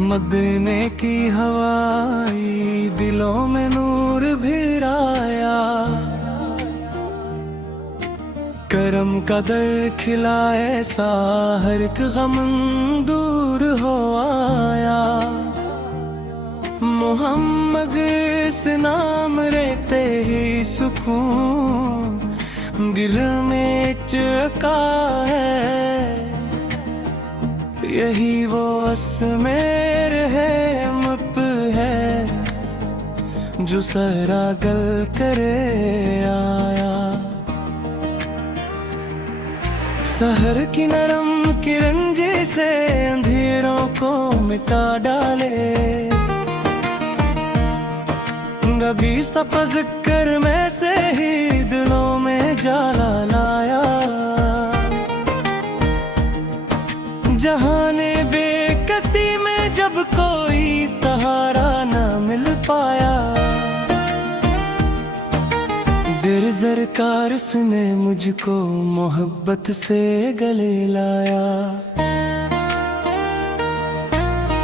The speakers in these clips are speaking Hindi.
मदीने की हवाई दिलों में नूर भिराया, करम का दर खिला ऐसा हर एक गम दूर हो आया। मोहम्मद से नाम रहते ही सुकून दिल में चका है, यही वो असमेर है मप है जो सहरा गल करे आया। सहर की नरम किरण जैसे अंधेरों को मिटा डाले, नबी सफा जिक्र में से ही दिलों में जाला लाया। जहाने बेकसी में जब कोई सहारा न मिल पाया, दिल ज़रकार उसने मुझको मोहब्बत से गले लाया।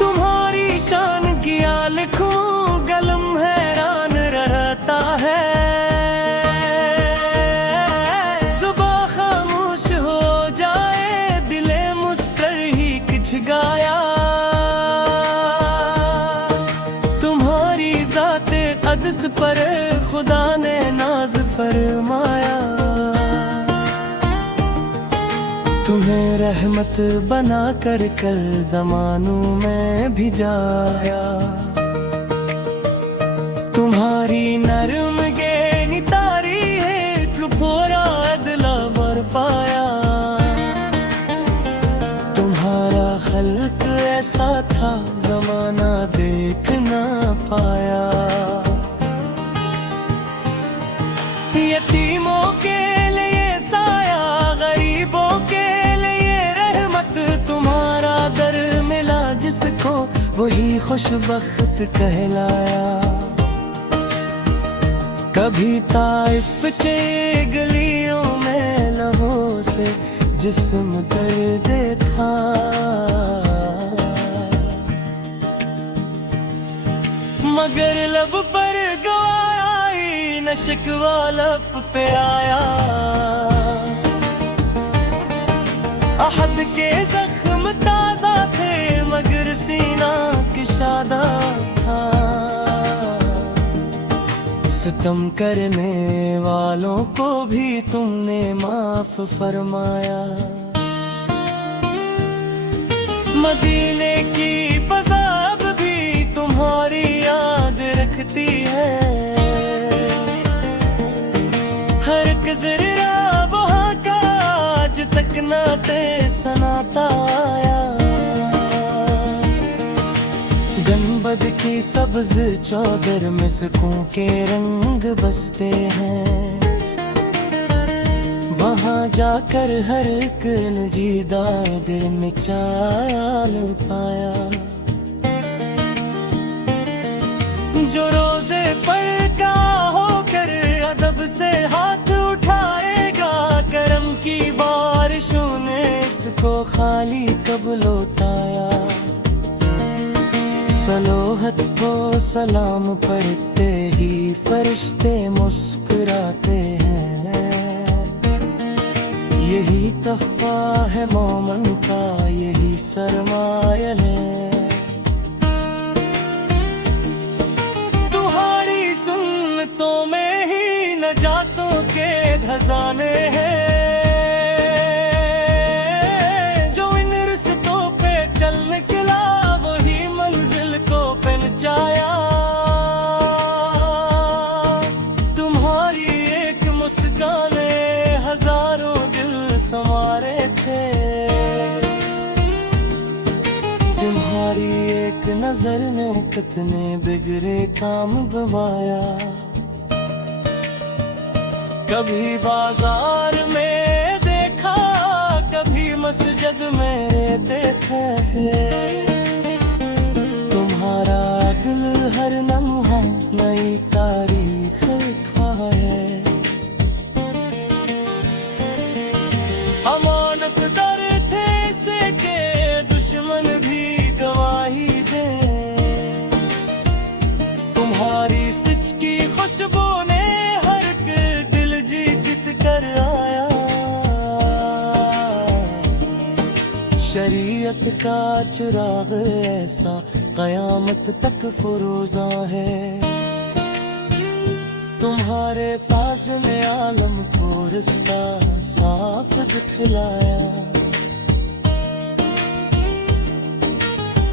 तुम्हारी शान किया लिखूं कलम हैरान रहता है, ज़ुबां खामोश हो जाए दिले मुस्तर ही किछ गाया। तुम्हारी ज़ाते क़द्स पर खुदा ने नाज फरमाया, तुम्हें रहमत बना कर कल ज़मानों में भिजाया। तुम्हारी नरम गेनी तारी है पूरा अदला बर पाया। तुम्हारा खल्क ऐसा था ज़माना देख ना पाया। यतीमों के लिए साया, गरीबों के लिए रहमत, तुम्हारा दर मिला जिसको वही खुशबख्त कहलाया। कभी ताइफ के गलियों में लहू से जिस्म दर्द था, मगर लब पर गवाई न शिकवा लब पे आया। अहद के जख्म ताजा थे मगर सीना किशादा था, सितम करने वालों को भी तुमने माफ फरमाया। मदीने की फज़ा अब भी तुम्हारी याद रखती है, हर एक ज़र्रा वहाँ का आज तक नाते सनाता आया। गनबद की सब्ज चौदर में सुकून के रंग बसते हैं, वहाँ जाकर हर एक नजीदा दिल में चाल पाया। जो रोजे पढ़ता होकर अदब से हाथ उठाएगा, करम की बारिशों ने इसको खाली कब लौटाया। सलोहत को सलाम पढ़ते ही फरिश्ते मुस्कुराते हैं, यही तहफा है मोमन का, यही सरमाया है। तुम्हारी सुन्नतों में ही नजातों के खजाने हैं, जो इन रिश्तों पे चल निकला वही मंजिल को पहुंचाया। तुम्हारी एक मुस्कान हजारों दिल संवारे थे, तुम्हारी एक नजर ने कितने बिगड़े काम गवाया। कभी बाजार में देखा, कभी मस्जिद में रहते थे, तुम्हारा दिल हर लम्हा नई तारीख लिखा है। अमानत दर थे से के दुश्मन भी गवाही दे, खुशबू ने हर एक दिल जीत कर आया। शरीयत का चिराग ऐसा कयामत तक फरोजा है। तुम्हारे फाज़िल आलम को रास्ता साफ दिखलाया।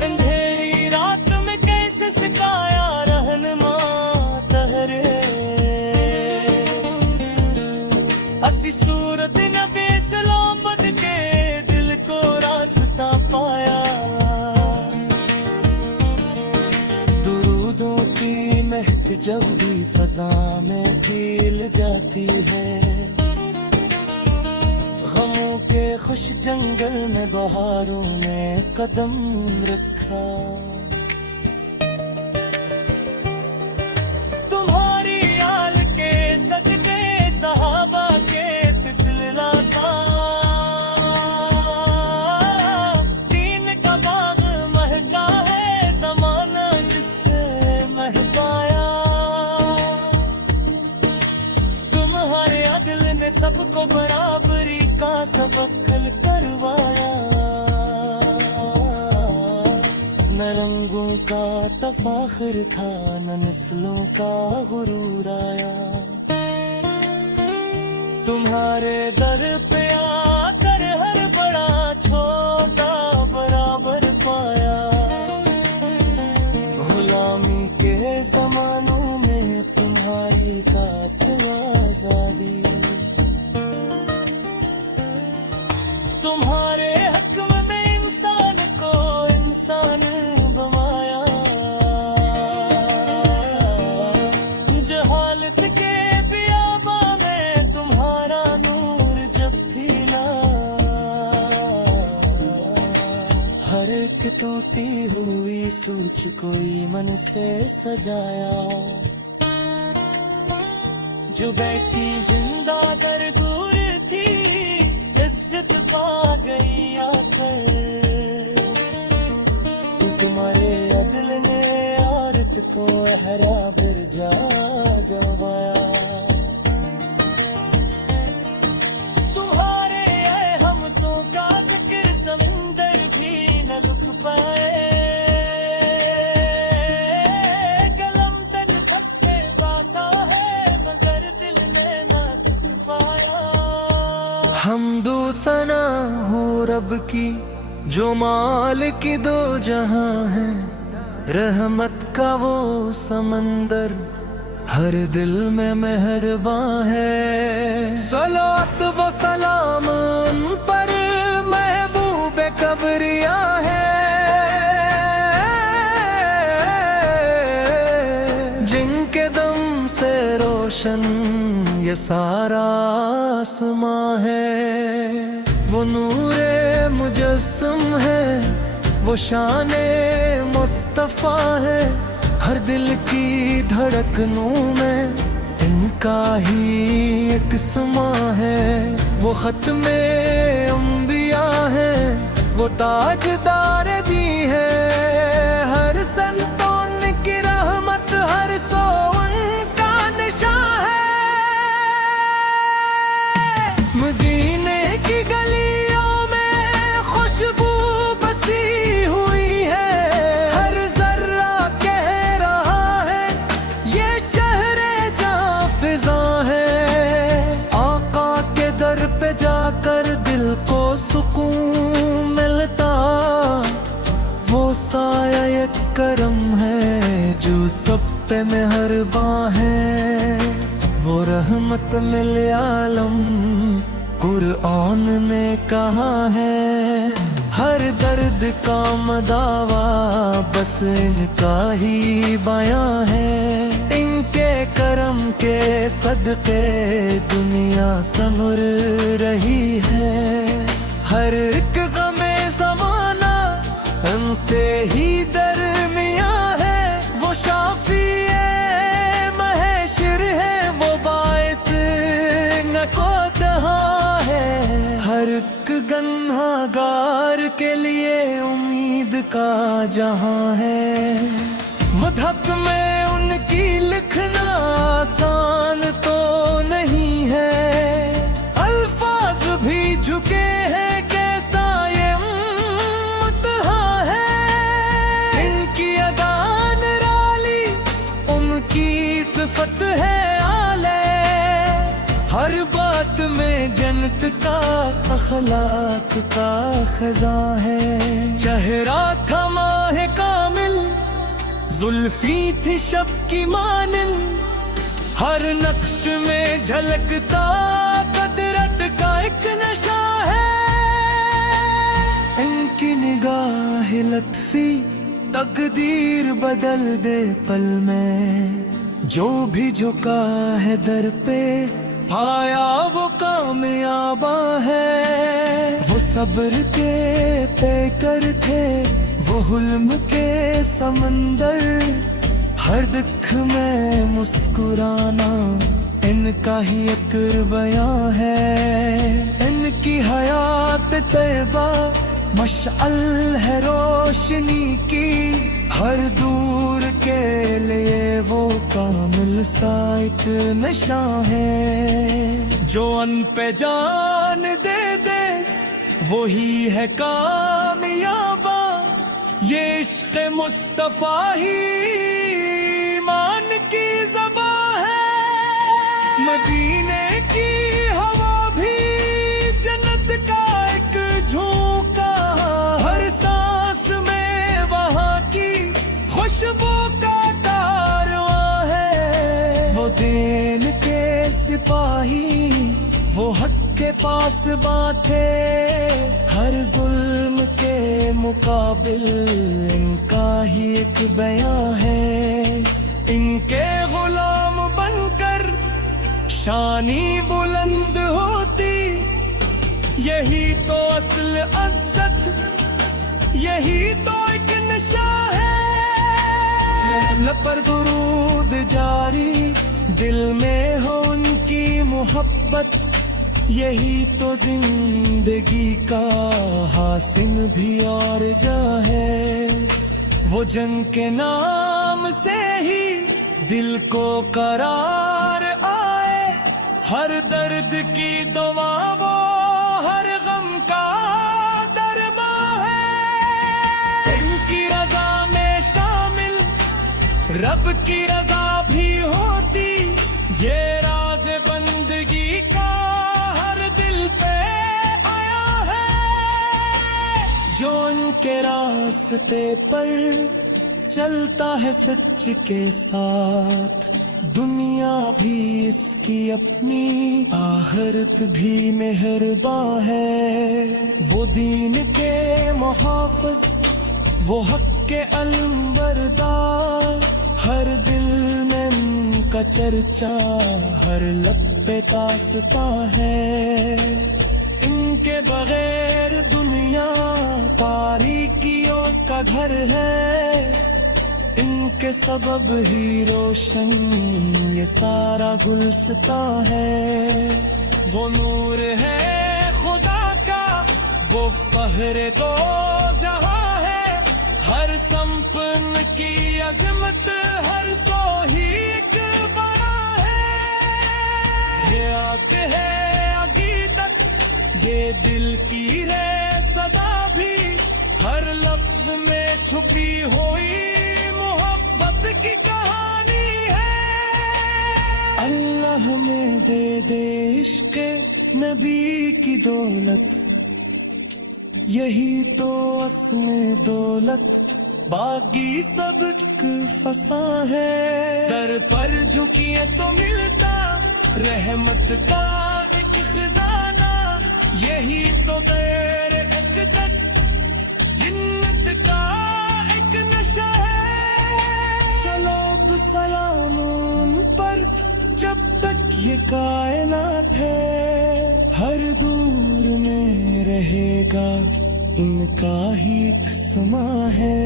अंधेरी रात में कैसे सिखाया रहनुमा तहरे। असी सूरत नबी सलामत के दिल को रास्ता पाया। दुरूदों की महक जब भी फजा में फैल जाती है। गमों के खुश जंगल में बहारों ने कदम रखा। तुम्हारी आल के सदके सहाबा के तिफला था। दीन का बाग महका है ज़माना जिससे महकाया। तुम्हारे अदल ने सबको बराबरी का सबक करवाया। न रंगों का तफाखुर था न नस्लों का गुरूर आया। तुम्हारे दर पे आकर हर बड़ा छोटा बराबर पाया। गुलामी के ज़मानों में तुम्हारी गात आज़ादी। तुम्हारे हक में इंसान को इंसान बनाया। जहालत के बियाबा में तुम्हारा नूर जब खिला। हर एक टूटी हुई सूच कोई मन से सजाया। जो बैठी जिंदा दरगूर थी इज्जत पा गई आकर। तुम्हारे अदल ने औरत को हरा बिरजा जवाया। तुम्हारे हमतों का जिक्र समुंदर भी न लुक पाए। कलम तन फटके बाता है मगर दिल में ना तुक पाया। हमदो सना हो रब की जो मालिक दो जहां है। रहमत का वो समंदर हर दिल में मेहरबान है। सलात व सलाम उन पर महबूब कबरिया है। जिनके दम से रोशन ये सारा आसमां है। वो नूरे मुजस्सम है वो शाने मुस्तफा है। हर दिल की धड़कनों में इनका ही एक समा है। वो खत्मे अंबिया है वो ताजदार दी है। हर संतों की रहमत हर सो उनका निशान है। मदीने की गलियों में खुशबू बसी हुई है। हर जर्रा कह रहा है ये शहरे जहां फिजा है। आका के दर पे जाकर दिल को सुकून मिलता। वो साया एक करम है जो सब पे मेहरबान है। वो रहमत मिल आलम कुरआन ने कहा है। हर दर्द का मदावा बस इनका ही बयां है। इनके करम के सदके दुनिया संवर रही है। हर एक गमे ज़माना उनसे ही दरमियां है। वो शाफी महशर है वो बाइस न को हर एक गन्हागार के लिए उम्मीद का जहां है। मधक में उनकी लिखना आसान तो नहीं है, अल्फाज भी झुके हैं, कैसा ये मुतहा है। इनकी अदा निराली, उनकी सिफत है आले, हर बात में जन्नत का अखलाक का खजा है। चेहरा था माह कामिल, जुल्फी थी शब की मानिंद, हर नक्श में झलकता कदरत का एक नशा है। इनकी निगाह लत्फी तकदीर बदल दे पल में, जो भी झुका है दर पे पाया वो कामयाबा है। वो सब्र के पेकर थे, वो हुल्म के समंदर, हर दुख में मुस्कुराना इनका ही एक बयां है। इनकी हयात तैयबा मशअल है रोशनी की, हर दूर के लिए वो कामिल सा एक नशा है। जो अन पे जान दे दे वही है कामयाबा, ये इश्क़ मुस्तफा ही ईमान की ज़बां है। मदीने की हवा भी जन्नत का एक झोंका, हर सांस में वहाँ की खुशबू का कारवां है। वो दीन के सिपाही, वो हक के पास बांटे, हर जुल्म के मुकाबिल इनका ही एक बयां है। इनके गुलाम बनकर शानी बुलंद होती, यही तो असल इज्जत, यही तो एक नशा है। लपर दुरूद जारी, दिल में हो उनकी मोहब्बत, यही तो जिंदगी का हासिल भी और जा है। वो जंग के नाम से ही दिल को करार आए, हर दर्द की दवा वो हर गम का दरमा है। इनकी रजा में शामिल रब की रजा भी होती, ये राज बंदगी का जो उनके रास्ते पर चलता है सच के साथ। दुनिया भी इसकी अपनी, आखिरत भी मेहरबान है। वो दीन के मुहाफ़िज़, वो हक के अलमबरदार, हर दिल में उनका चर्चा, हर लब पे दास्तां है। इनके बगैर दुनिया तारीकियों का घर है, इनके सबब ही रोशन ये सारा गुलसिता है। वो नूर है खुदा का, वो फहरे दो जहां है, हर संपन की अज़मत हर सोही एक बड़ा है। ये आग है अकीदत, ये दिल की रे सदा भी, हर लफ्ज में छुपी हुई मोहब्बत की कहानी है। अल्लाह में दे दे इश्क़ नबी की दौलत, यही तो असले दौलत, बाकी सब फसा है। दर पर झुकिए तो मिलता रहमत का एक खजाना, यही तो तेरे इक़्तिदास जिन्नत का एक नशा है। सलाम सलाम उन पर जब तक ये कायनात है, हर दूर में रहेगा इनका ही एक समा है।